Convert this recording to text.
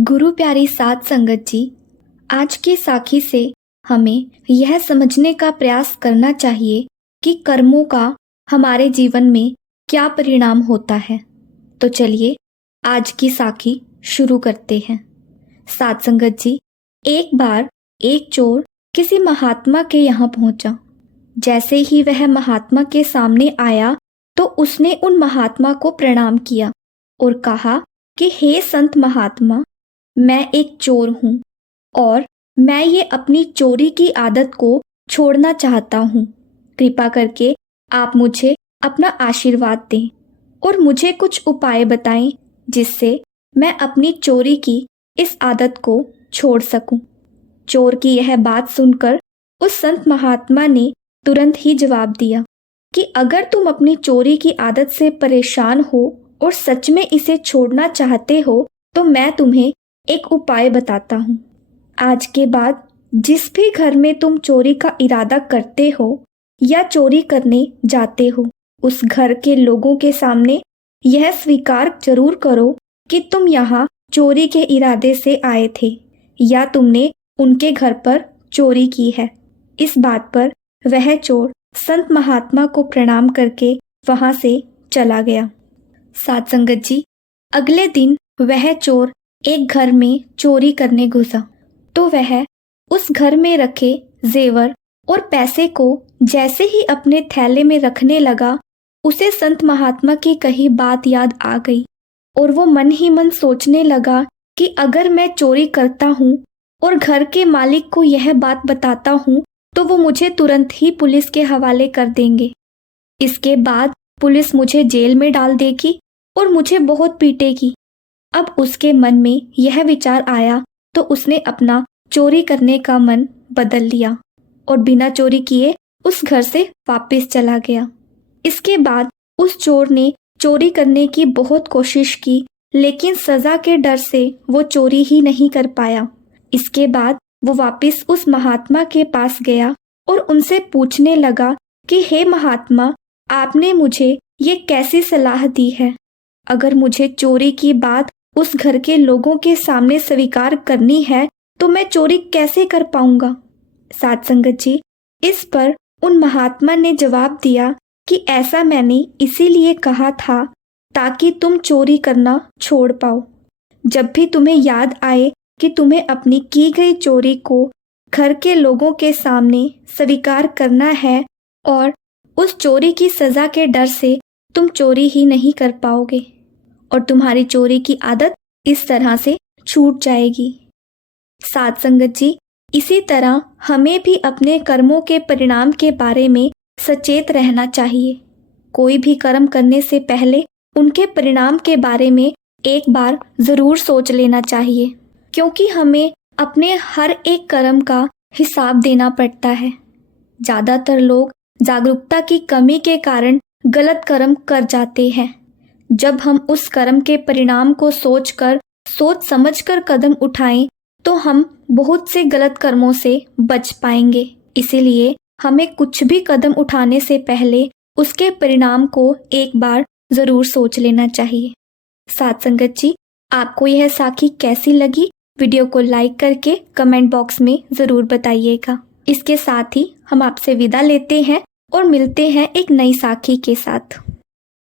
गुरु प्यारी साध संगत जी, आज की साखी से हमें यह समझने का प्रयास करना चाहिए कि कर्मों का हमारे जीवन में क्या परिणाम होता है। तो चलिए आज की साखी शुरू करते हैं। साध संगत जी, एक बार एक चोर किसी महात्मा के यहाँ पहुंचा। जैसे ही वह महात्मा के सामने आया तो उसने उन महात्मा को प्रणाम किया और कहा कि हे संत महात्मा, मैं एक चोर हूँ और मैं ये अपनी चोरी की आदत को छोड़ना चाहता हूँ। कृपा करके आप मुझे अपना आशीर्वाद दें और मुझे कुछ उपाय बताएं जिससे मैं अपनी चोरी की इस आदत को छोड़ सकूं। चोर की यह बात सुनकर उस संत महात्मा ने तुरंत ही जवाब दिया कि अगर तुम अपनी चोरी की आदत से परेशान हो और सच में इसे छोड़ना चाहते हो तो मैं तुम्हें एक उपाय बताता हूँ। आज के बाद जिस भी घर में तुम चोरी का इरादा करते हो या चोरी करने जाते हो, उस घर के लोगों के सामने यह स्वीकार जरूर करो कि तुम यहाँ चोरी के इरादे से आए थे या तुमने उनके घर पर चोरी की है। इस बात पर वह चोर संत महात्मा को प्रणाम करके वहां से चला गया। साध संगत जी, अगले दिन वह चोर एक घर में चोरी करने घुसा तो वह उस घर में रखे जेवर और पैसे को जैसे ही अपने थैले में रखने लगा, उसे संत महात्मा की कही बात याद आ गई और वो मन ही मन सोचने लगा कि अगर मैं चोरी करता हूँ और घर के मालिक को यह बात बताता हूँ तो वो मुझे तुरंत ही पुलिस के हवाले कर देंगे। इसके बाद पुलिस मुझे जेल में डाल देगी और मुझे बहुत पीटेगी। अब उसके मन में यह विचार आया तो उसने अपना चोरी करने का मन बदल लिया और बिना चोरी किए उस घर से वापस चला गया। इसके बाद उस चोर ने चोरी करने की बहुत कोशिश की, लेकिन सजा के डर से वो चोरी ही नहीं कर पाया। इसके बाद वो वापस उस महात्मा के पास गया और उनसे पूछने लगा कि हे महात्मा, आपने मुझे ये कैसी सलाह दी है? अगर मुझे चोरी की बात उस घर के लोगों के सामने स्वीकार करनी है तो मैं चोरी कैसे कर पाऊंगा? साध संगत जी, इस पर उन महात्मा ने जवाब दिया कि ऐसा मैंने इसीलिए कहा था ताकि तुम चोरी करना छोड़ पाओ। जब भी तुम्हें याद आए कि तुम्हें अपनी की गई चोरी को घर के लोगों के सामने स्वीकार करना है और उस चोरी की सजा के डर से तुम चोरी ही नहीं कर पाओगे और तुम्हारी चोरी की आदत इस तरह से छूट जाएगी। साध संगत जी, इसी तरह हमें भी अपने कर्मों के परिणाम के बारे में सचेत रहना चाहिए। कोई भी कर्म करने से पहले उनके परिणाम के बारे में एक बार ज़रूर सोच लेना चाहिए, क्योंकि हमें अपने हर एक कर्म का हिसाब देना पड़ता है। ज़्यादातर लोग जागरूकता की कमी के कारण गलत कर्म कर जाते हैं। जब हम उस कर्म के परिणाम को सोच समझकर कदम उठाएं तो हम बहुत से गलत कर्मों से बच पाएंगे। इसीलिए हमें कुछ भी कदम उठाने से पहले उसके परिणाम को एक बार ज़रूर सोच लेना चाहिए। साध संगत जी, आपको यह साखी कैसी लगी? वीडियो को लाइक करके कमेंट बॉक्स में ज़रूर बताइएगा। इसके साथ ही हम आपसे विदा लेते हैं और मिलते हैं एक नई साखी के साथ।